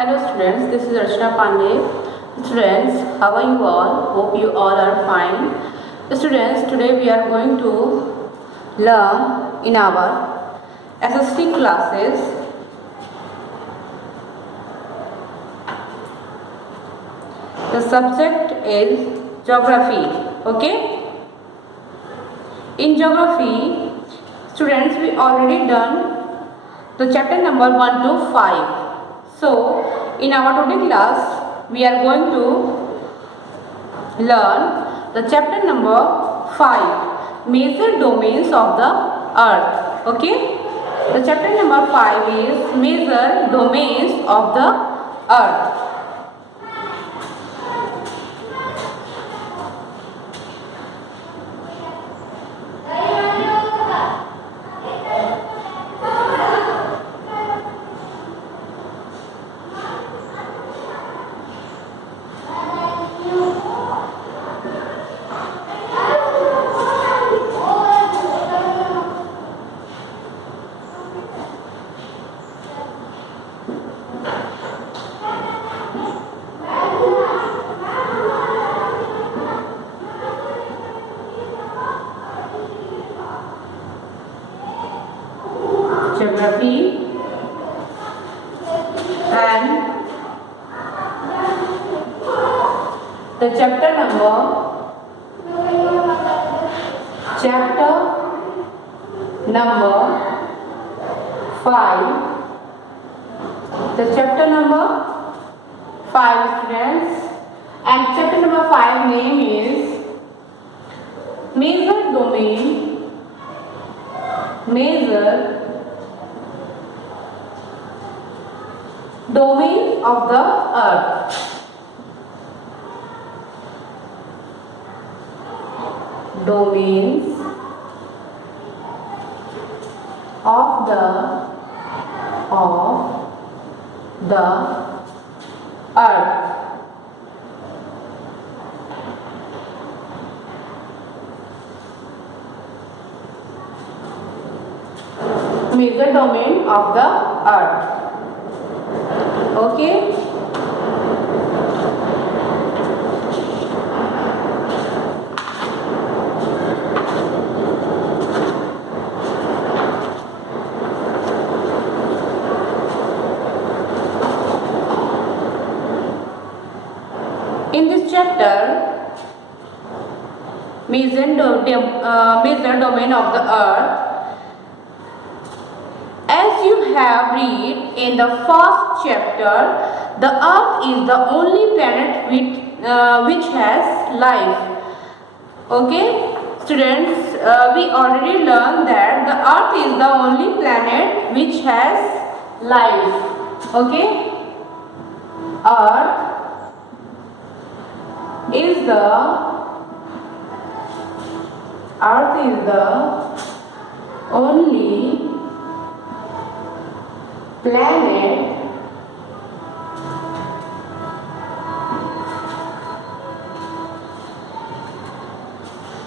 Hello students, this is Archana Pandey. Students, how are you all? Hope you all are fine. Students, today we are going to learn in our SST classes the subject is geography. Okay? In geography, students, we already done the chapter number 1 to 5. So, in our today class, we are going to learn the chapter number 5, major domains of the earth. Okay? The chapter number 5 is major domains of the earth. Geography and the chapter number 5. The chapter number 5, students, and chapter number 5 name is major domains of the earth. Domains of the earth. Major domain of the earth. Okay? In this chapter, major domain of the earth, as you have read in the first chapter, the earth is the only planet which has life. Okay, students, we already learned that the earth is the only planet which has life. Okay, earth is the only planet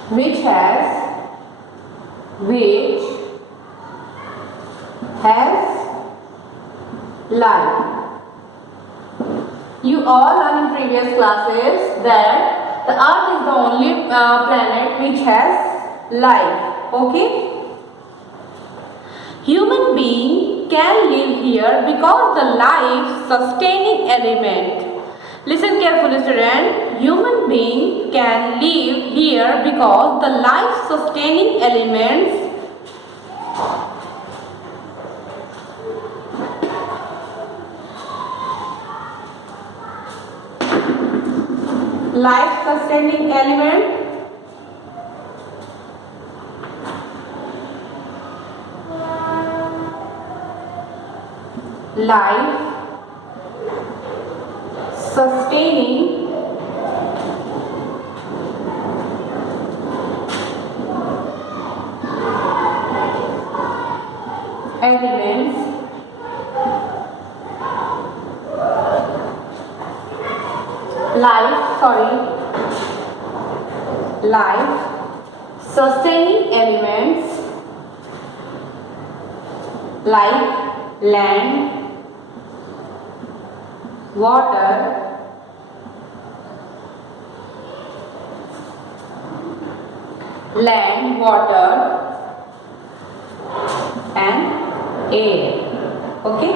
which has life. You all learned in previous classes that the earth is the only planet which has life. Okay? Human being can live here because the life sustaining element. Listen carefully, student. Human being can live here because the life sustaining elements life sustaining elements life sustaining elements like land, water, land, water and air. Okay,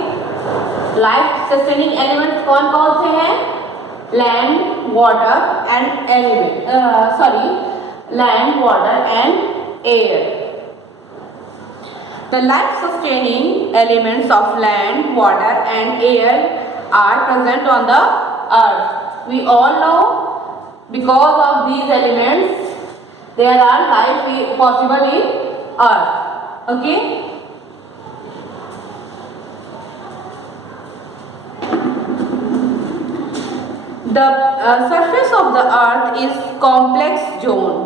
life sustaining elements कौन कौन से हैं? Land, water and element, land, water and air. The life sustaining elements of land, water and air are present on the earth. We all know because of these elements there are life possible in earth. Okay. The surface of the earth is complex zone.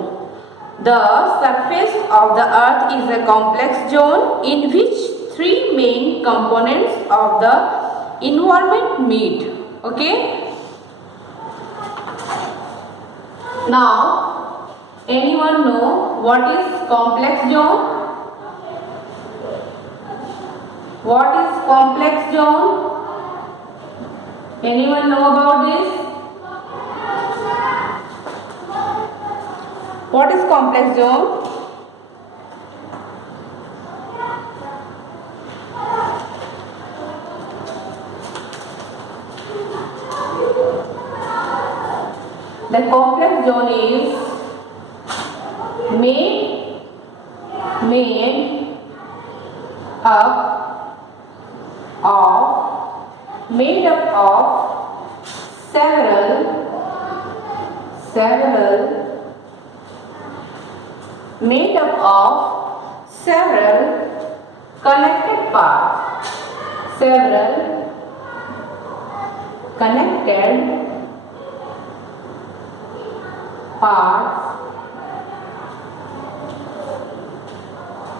The surface of the earth is a complex zone in which three main components of the environment meet. Okay. Now, anyone know what is complex zone? What is complex zone? Anyone know about this? What is complex zone? The complex zone is made up of several connected parts,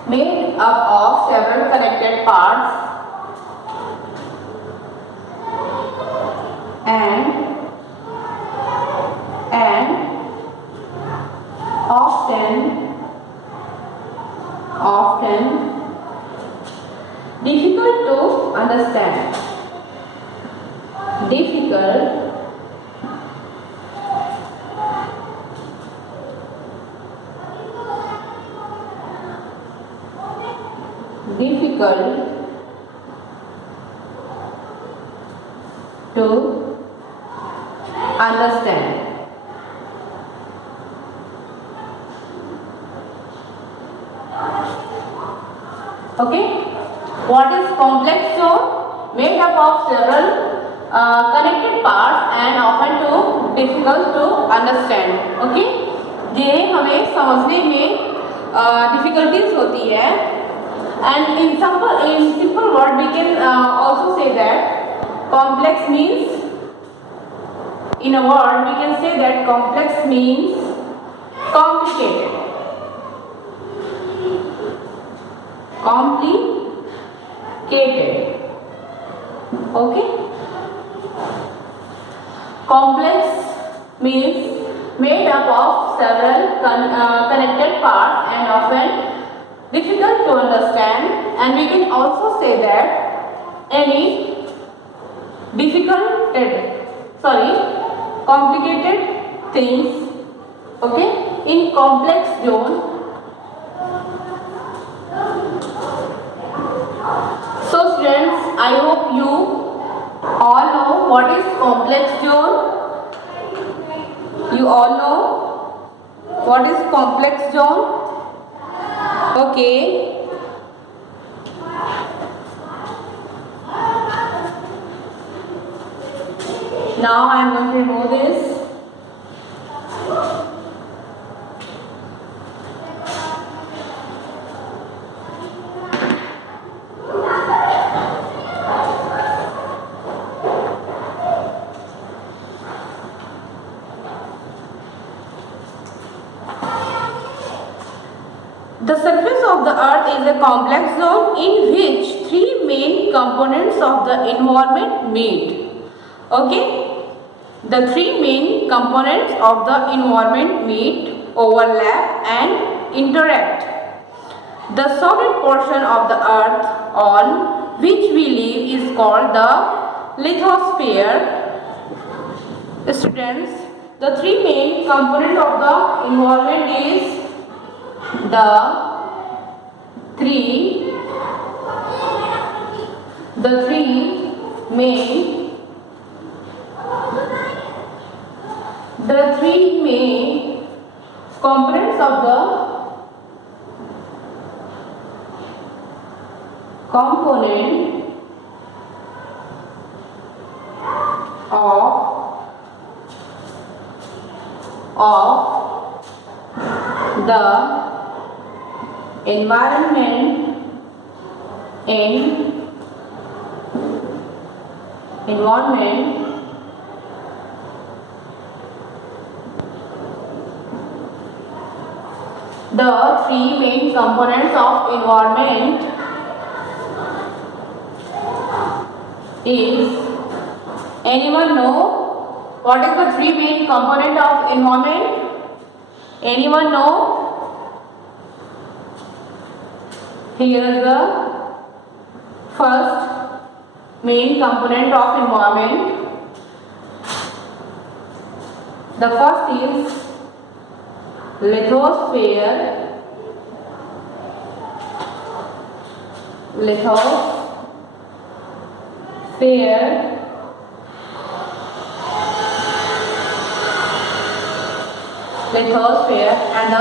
made up of several connected parts and often difficult to understand. Difficult to understand. Okay, what is complex zone? Made up of several connected parts and often too difficult to understand. Okay, जिन्हें हमें समझने में difficulties होती है. And in simple word we can also say that complex means, in a word we can say that complex means complicated. Okay, complex means made up of several connected parts and often difficult to understand. And we can also say that any complicated things, okay, in complex zone. So students, I hope you all know what is complex zone. You all know what is complex zone? Okay. Now I am going to remove this. The surface of the earth is a complex zone in which three main components of the environment meet. Okay? The three main components of the environment meet, overlap and interact. The solid portion of the earth on which we live is called the lithosphere. Students, the three main components of the environment is the three main components of the environment the three main components of environment is, anyone know what is the three main component of environment? Anyone know? Here is the first main component of environment. The first is lithosphere. And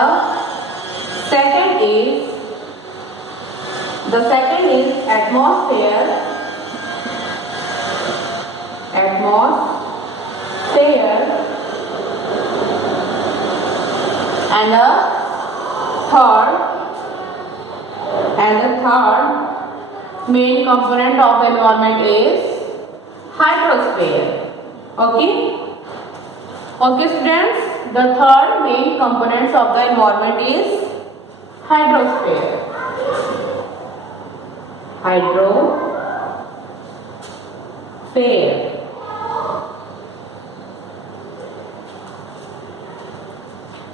the second is atmosphere. And the third main component of the environment is hydrosphere. Okay, students, the third main components of the environment is hydrosphere.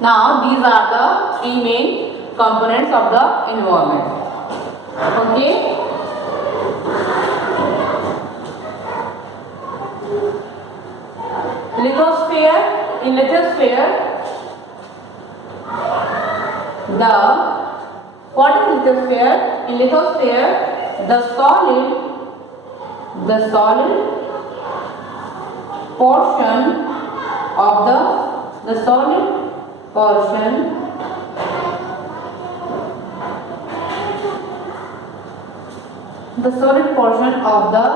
Now these are the three main components of the environment. Okay. In lithosphere, what is lithosphere? In lithosphere, the solid portion of the solid portion of the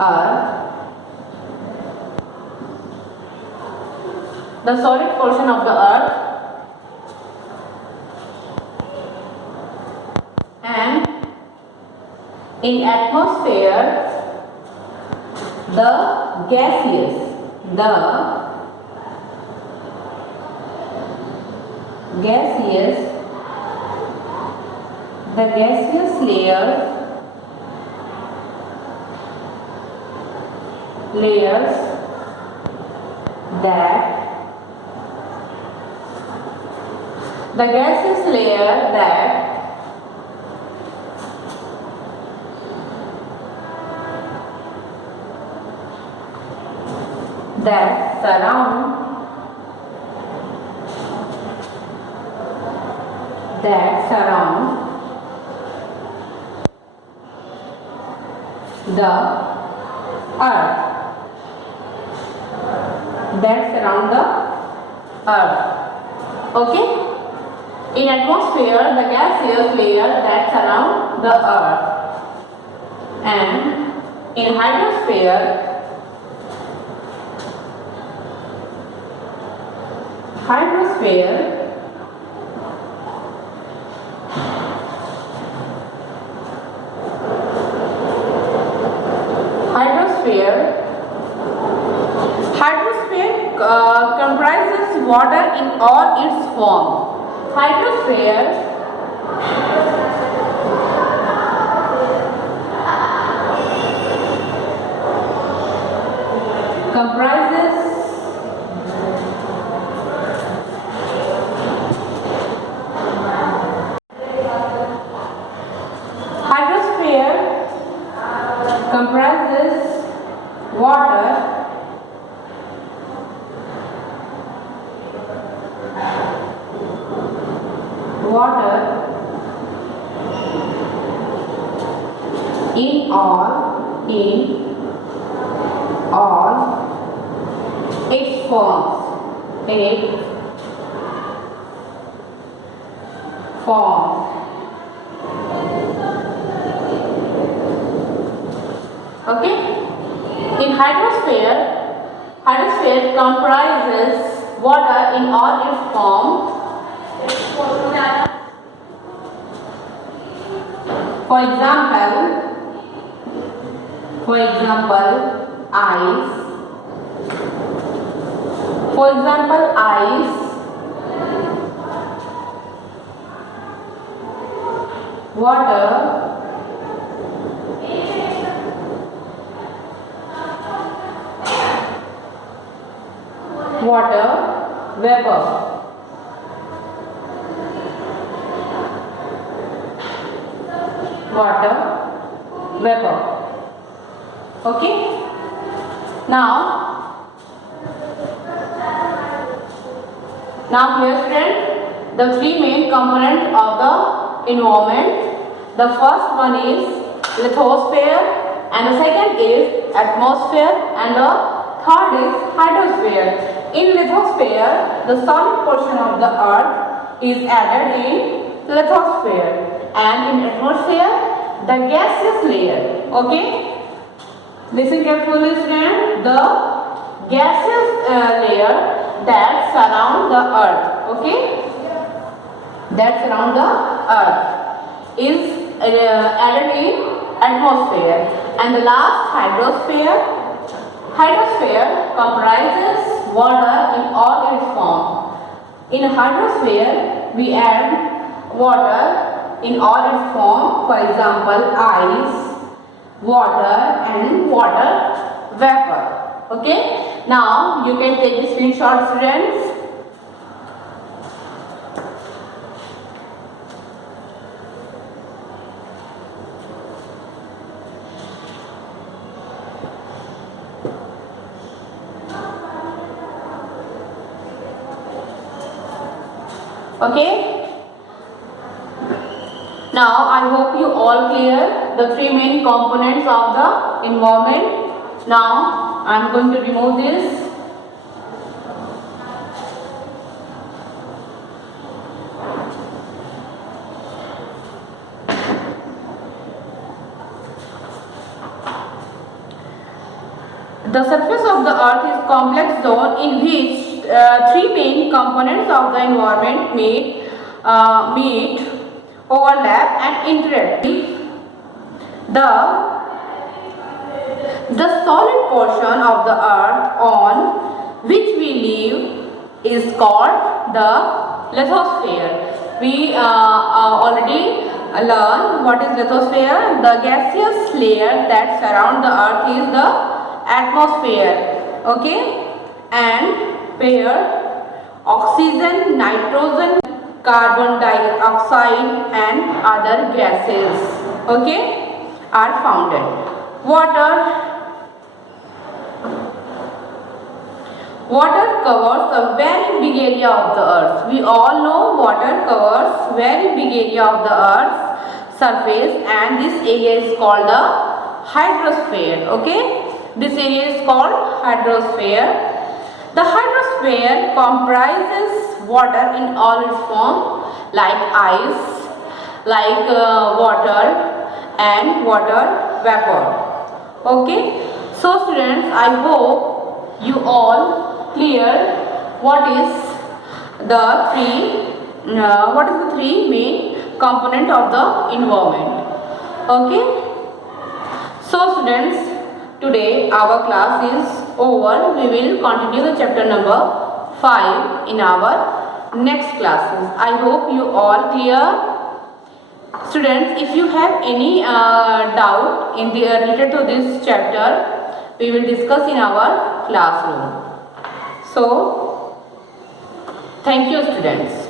earth, the solid portion of the earth, and in atmosphere the gaseous layers that surround the earth. Okay. In atmosphere, the gaseous layer that surround the earth, and in hydrosphere comprises water in all its form. Hydrosphere comprises comprises water, in all its forms. Okay. In hydrosphere comprises water in all its forms. For example, ice. Water, vapor. Okay. Now here students, the three main components of the environment. The first one is lithosphere, and the second is atmosphere, and the third is hydrosphere. In lithosphere, the solid portion of the earth is added in lithosphere, and in atmosphere, the gaseous layer. Okay. Listen carefully, students. The gaseous layer that surround the earth, okay, is added in atmosphere. And the last, hydrosphere comprises water in all its forms. In hydrosphere we add water in all its forms, for example ice, water and water vapor. Okay. Now you can take the screenshot, students. Okay. Now I hope you all clear the three main components of the environment. Now I am going to remove this. The surface of the earth is complex zone in which three main components of the environment meet, overlap and interact. The solid portion of the earth on which we live is called the lithosphere. We already learned what is lithosphere. The gaseous layer that surround the earth is the atmosphere. Okay. And where oxygen, nitrogen, carbon dioxide and other gases, okay, are founded. Water covers a very big area of the earth. We all know water covers very big area of the earth's surface, and this area is called the hydrosphere. Okay, this area is called hydrosphere. The hydrosphere comprises water in all its forms, like ice, like water and water vapor. Okay. So students, I hope you all clear what is the three main component of the environment. Okay. So students, today our class is over. We will continue the chapter number 5 in our next classes. I hope you all clear. Students, if you have any doubt in the related to this chapter, we will discuss in our classroom. So thank you, students.